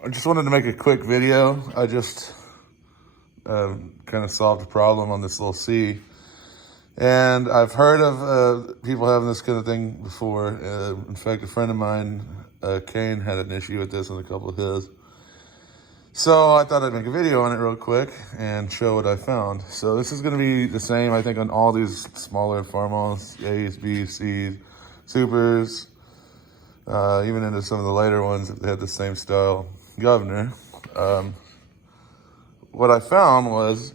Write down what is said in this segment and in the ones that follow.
I just wanted to make a quick video. I just kind of solved a problem on this little C. And I've heard of people having this kind of thing before. In fact, a friend of mine, Kane, had an issue with this and a couple of his. So I thought I'd make a video on it real quick and show what I found. So this is going to be the same, I think, on all these smaller Farmalls, A's, B's, C's, Supers, even into some of the later ones if they had the same style governor. What I found was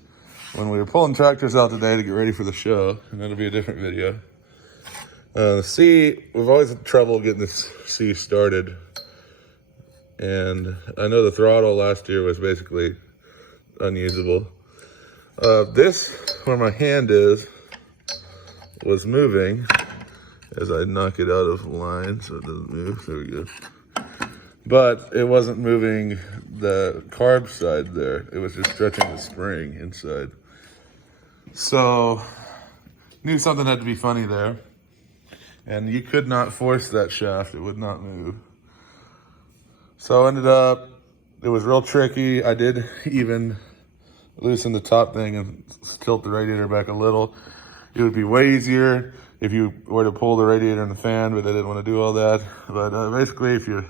when we were pulling tractors out today to get ready for the show, and that'll be a different video. The C, we've always had trouble getting this C started. And I know the throttle last year was basically unusable. This, where my hand is, was moving as I knock it out of line so it doesn't move. There we go. But it wasn't moving the carb side there. It was just stretching the spring inside. So, knew something had to be funny there. And you could not force that shaft. It would not move. So I ended up, it was real tricky. I did even loosen the top thing and tilt the radiator back a little. It would be way easier if you were to pull the radiator and the fan, but I didn't want to do all that. But basically, if you're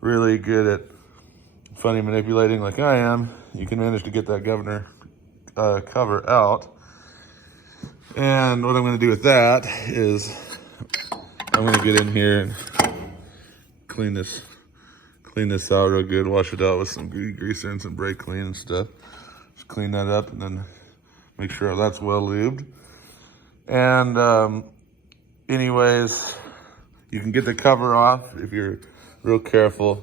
really good at funny manipulating like I am, you can manage to get that governor cover out. And what I'm going to do with that is I'm going to get in here and clean this out real good, wash it out with some greaser and some brake clean and stuff. Just clean that up and then make sure that's well lubed. And anyways, you can get the cover off if you're real careful.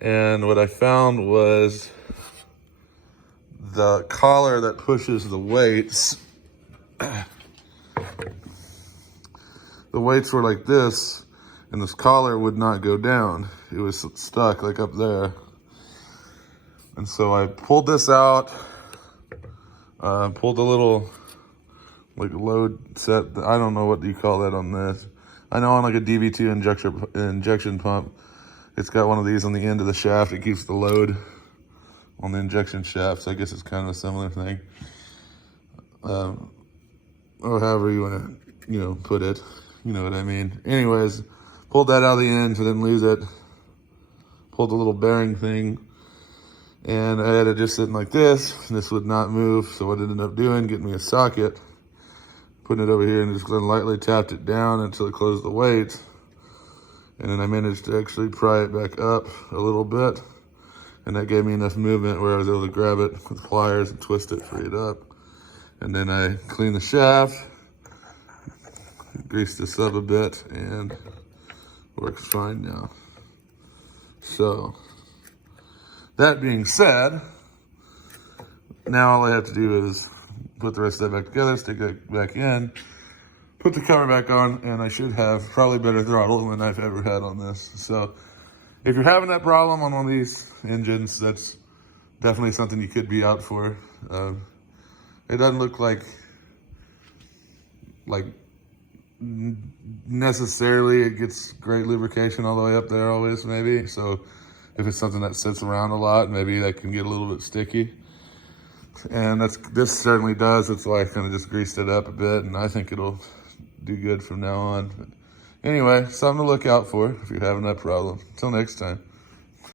And what I found was the collar that pushes the weights. The weights were like this, and this collar would not go down. It was stuck like up there. And so I pulled this out, pulled a little like load set. I don't know what you call that on this. I know on like a DV2 injection pump, it's got one of these on the end of the shaft. It keeps the load on the injection shaft. So I guess it's kind of a similar thing. Or however you want to, put it. You know what I mean. Anyways, pulled that out of the end so I didn't lose it. Pulled the little bearing thing. And I had it just sitting like this. And this would not move. So what I ended up doing, getting me a socket, putting it over here and just lightly tapped it down until it closed the weights. And then I managed to actually pry it back up a little bit. And that gave me enough movement where I was able to grab it with pliers and twist it, free it up. And then I cleaned the shaft, greased this up a bit, and works fine now. So, that being said, now all I have to do is put the rest of that back together, stick it back in, put the cover back on, and I should have probably better throttle than I've ever had on this. So, if you're having that problem on one of these engines, that's definitely something you could be out for. It doesn't look like necessarily it gets great lubrication all the way up there always, maybe. So if it's something that sits around a lot, maybe that can get a little bit sticky. And this certainly does. That's why I kind of just greased it up a bit, and I think it'll do good from now on. But anyway, something to look out for if you're having that problem. Until next time.